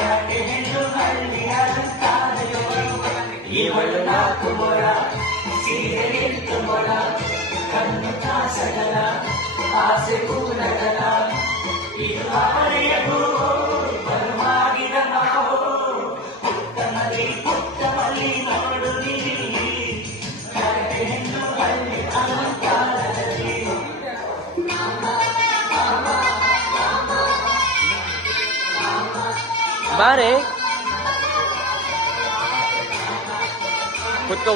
ಯಾಕೆ ಹೆಣ್ಣು ಹಳ್ಳಿಯ ಇವಳು 4 ಮೊಳ ಸೀರೆ 8 ಮೊಳ ಕಣ್ಣು ಕಾಸಗಲ ಆಸೆ ಕೂನಗಲ ಇದು ಹಳೆಯದು ಬಲವಾಗಿದ ನಾವು ಪುಟ್ಟಮಲ್ಲಿ ನೋಡು ನೀಲಿ ಯಾಕೆ ಹೆಣ್ಣು ಹಳ್ಳಿ ಅಲಂಕಾರದಲ್ಲಿ ಬಾರೆ ಕುತ್ಕೋ